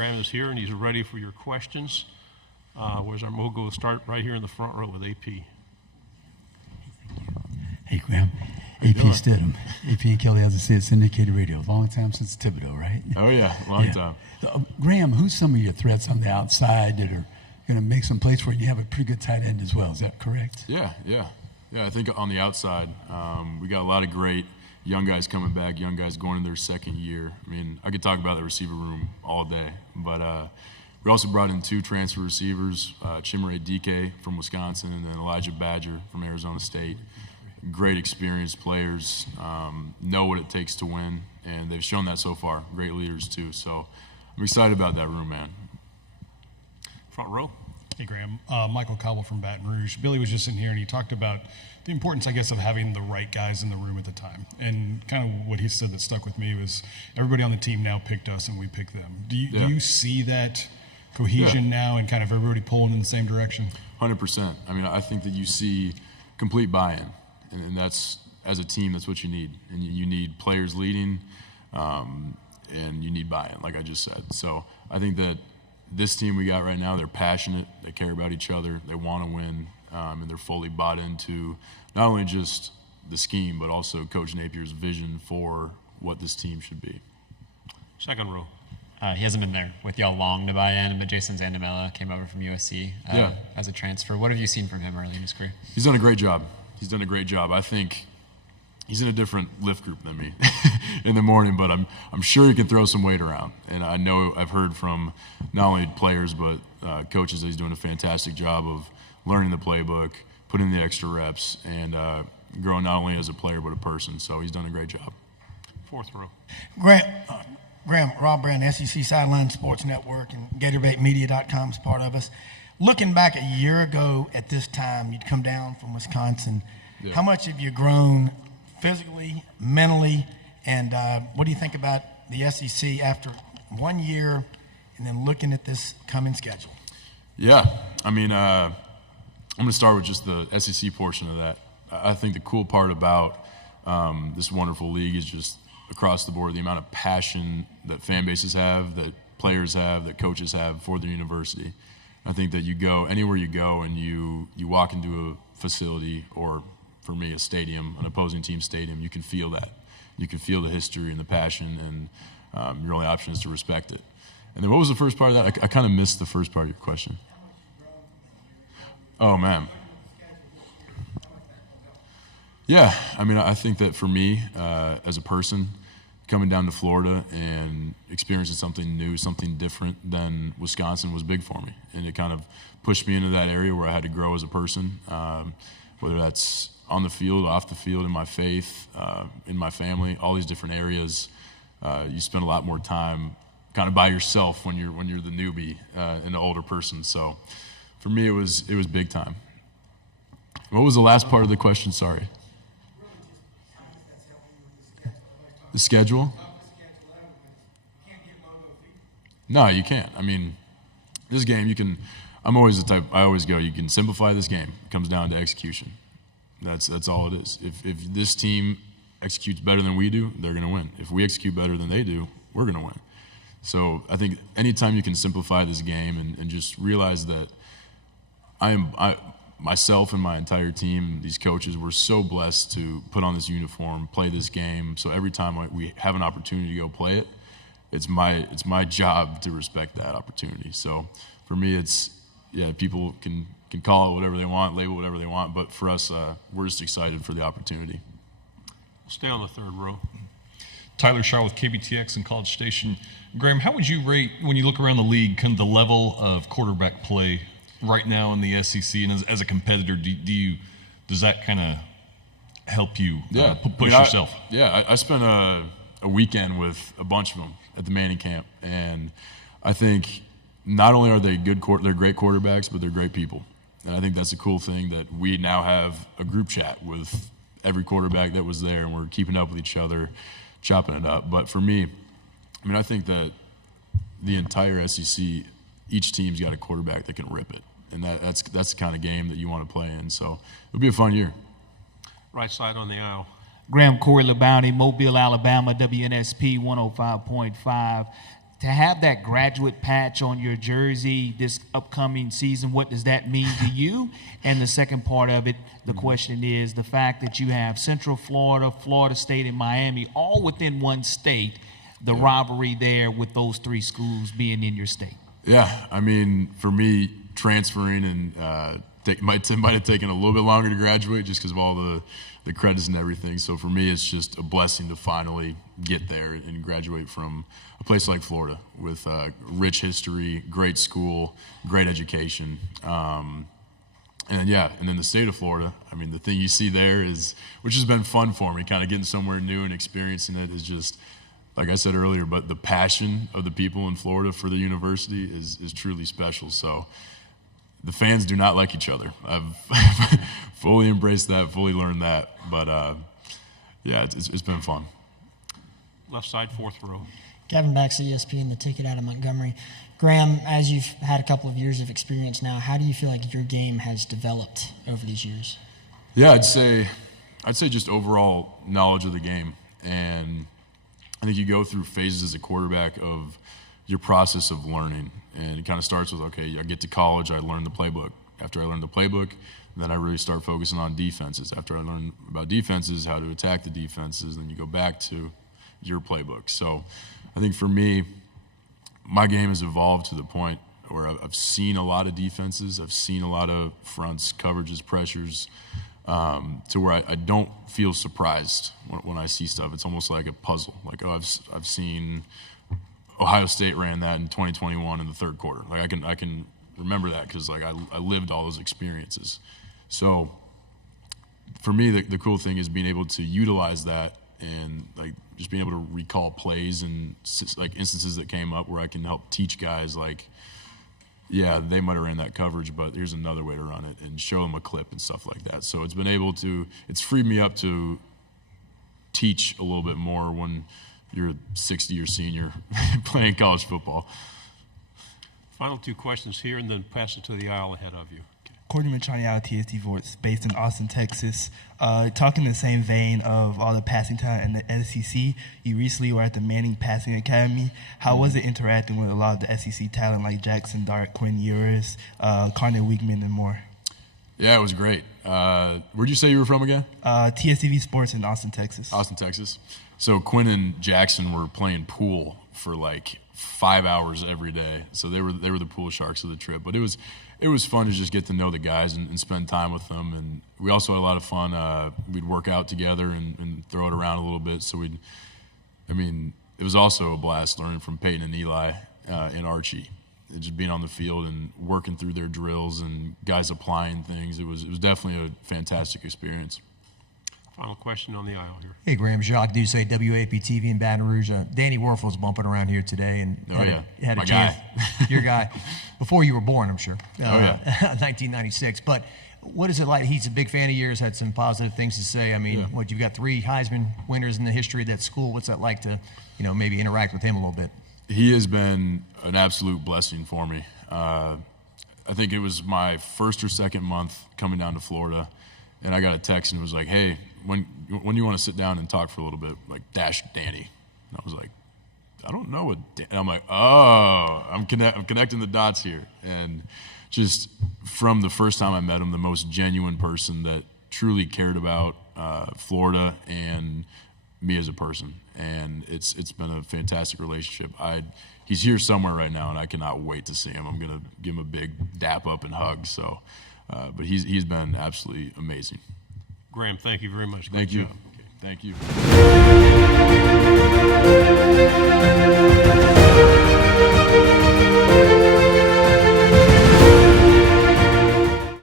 Graham is here, and he's ready for your questions. We'll go start right here in the front row with AP. Hey, Graham. AP Stidham. AP and Kelly, as I said, syndicated radio. Long time since Thibodeau, right? Oh, yeah, long time. Graham, who's some of your threats on the outside that are going to make some plays for you? You have a pretty good tight end as well. Is that correct? Yeah. I think on the outside, we got a lot of great young guys coming back, young guys going in their second year. I mean, I could talk about the receiver room all day, but we also brought in 2 transfer receivers, Chimere Dike from Wisconsin and then Elijah Badger from Arizona State. Great experienced players, know what it takes to win, and they've shown that so far. Great leaders, too. So I'm excited about that room, man. Front row. Hey, Graham. Michael Cobble from Baton Rouge. Billy was just in here, and he talked about the importance, I guess, of having the right guys in the room at the time. And kind of what he said that stuck with me was everybody on the team now picked us, and we picked them. Do you see that cohesion now and kind of everybody pulling in the same direction? 100%. I mean, I think that you see complete buy-in. And that's, as a team, that's what you need. And you need players leading, and you need buy-in, like I just said. So I think that this team we got right now, they're passionate, they care about each other, they want to win, and they're fully bought into not only just the scheme, but also Coach Napier's vision for what this team should be. Second row. He hasn't been there with y'all long to buy in, but Jason Zandamela came over from USC as a transfer. What have you seen from him early in his career? He's done a great job. I think he's in a different lift group than me in the morning, but I'm sure he can throw some weight around. And I know I've heard from not only players but coaches that he's doing a fantastic job of learning the playbook, putting in the extra reps, and growing not only as a player but a person. So he's done a great job. Fourth row. Graham, Rob Brown, SEC Sideline Sports Network, and GatorbaitMedia.com is part of us. Looking back a year ago at this time, you'd come down from Wisconsin. Yeah. How much have you grown physically, mentally, and what do you think about the SEC after 1 year and then looking at this coming schedule? Yeah, I mean, I'm going to start with just the SEC portion of that. I think the cool part about this wonderful league is just across the board the amount of passion that fan bases have, that players have, that coaches have for their university. I think that you go anywhere you go and you walk into a facility, or for me, a stadium, an opposing team stadium, you can feel that. You can feel the history and the passion, and your only option is to respect it. And then what was the first part of that? I kind of missed the first part of your question. Oh, man. Yeah, I mean, I think that for me, as a person, coming down to Florida and experiencing something new, something different than Wisconsin was big for me. And it kind of pushed me into that area where I had to grow as a person, whether that's on the field, off the field, in my faith, in my family, all these different areas. You spend a lot more time kind of by yourself when you're the newbie and the older person. So for me, it was big time. What was the last part of the question? Sorry. The schedule? No, you can't. I mean, this game, you can. I'm always the type. I always go. You can simplify this game. It comes down to execution. That's all it is. If this team executes better than we do, they're going to win. If we execute better than they do, we're going to win. So I think anytime you can simplify this game and just realize that myself and my entire team, these coaches, we're so blessed to put on this uniform, play this game. So every time we have an opportunity to go play it, it's my job to respect that opportunity. So for me, people can call it whatever they want, label whatever they want, but for us, we're just excited for the opportunity. We'll stay on the third row. Tyler Shaw with KBTX and College Station. Graham, how would you rate, when you look around the league, kind of the level of quarterback play right now in the SEC, and as a competitor, does that kind of help you push yourself? I spent a weekend with a bunch of them at the Manning camp, and I think not only are they they're great quarterbacks, but they're great people. And I think that's a cool thing that we now have a group chat with every quarterback that was there, and we're keeping up with each other, chopping it up. But for me, I mean, I think that the entire SEC, each team's got a quarterback that can rip it. And that's the kind of game that you want to play in. So it'll be a fun year. Right side on the aisle. Graham, Corey LeBounty, Mobile, Alabama, WNSP 105.5. to have that graduate patch on your jersey this upcoming season, what does that mean to you? And the second part of it, the question is the fact that you have Central Florida, Florida State, and Miami all within one state, the rivalry there with those three schools being in your state. Yeah, I mean, for me, transferring and might have taken a little bit longer to graduate just because of all the credits and everything. So for me, it's just a blessing to finally get there and graduate from a place like Florida with rich history, great school, great education. And then the state of Florida, I mean, the thing you see there is, which has been fun for me, kind of getting somewhere new and experiencing it is just, like I said earlier, but the passion of the people in Florida for the university is truly special. So the fans do not like each other. I've fully embraced that, fully learned that. But, yeah, it's been fun. Left side, fourth row. Gavin Baxter, ESPN, the ticket out of Montgomery. Graham, as you've had a couple of years of experience now, how do you feel like your game has developed over these years? Yeah, I'd say just overall knowledge of the game. And I think you go through phases as a quarterback of your process of learning. And it kind of starts with, okay, I get to college, I learn the playbook. After I learn the playbook, then I really start focusing on defenses. After I learn about defenses, how to attack the defenses, then you go back to your playbook. So I think for me, my game has evolved to the point where I've seen a lot of defenses. I've seen a lot of fronts, coverages, pressures, to where I don't feel surprised when I see stuff. It's almost like a puzzle. Like, oh, I've seen Ohio State ran that in 2021 in the third quarter. Like I can remember that because like I lived all those experiences. So for me, the cool thing is being able to utilize that and like just being able to recall plays and like instances that came up where I can help teach guys like, yeah, they might have ran that coverage, but here's another way to run it and show them a clip and stuff like that. So it's freed me up to teach a little bit more when you're a 60-year senior playing college football. Final two questions here, and then pass it to the aisle ahead of you. Courtney Machani out of TSD Vorts, based in Austin, Texas. Talking in the same vein of all the passing talent in the SEC, you recently were at the Manning Passing Academy. How was it interacting with a lot of the SEC talent like Jackson Dart, Quinn Ewers, Carney Weekman, and more? Yeah, it was great. Where'd you say you were from again? TSDV Sports in Austin, Texas. Austin, Texas. So Quinn and Jackson were playing pool for like 5 hours every day. So they were the pool sharks of the trip. But it was fun to just get to know the guys and spend time with them. And we also had a lot of fun. We'd work out together and throw it around a little bit. So it was also a blast learning from Peyton and Eli and Archie. And just being on the field and working through their drills and guys applying things. It was definitely a fantastic experience. Final question on the aisle here. Hey, Graham, Jacques Doucet, WAP-TV in Baton Rouge. Danny Werfel's bumping around here today and had a chance. Your guy. Before you were born, I'm sure. 1996. But what is it like? He's a big fan of yours, had some positive things to say. I mean, you've got 3 Heisman winners in the history of that school. What's that like to, maybe interact with him a little bit? He has been an absolute blessing for me. I think it was my first or second month coming down to Florida, and I got a text and it was like, hey, when do you want to sit down and talk for a little bit, like dash Danny? And I was like, I don't know what. And I'm like, oh, I'm connecting the dots here. And just from the first time I met him, the most genuine person that truly cared about Florida and me as a person. And it's been a fantastic relationship. He's here somewhere right now, and I cannot wait to see him. I'm gonna give him a big dap up and hug. So, but he's been absolutely amazing. Graham, thank you very much. Thank you. Good job. Thank you.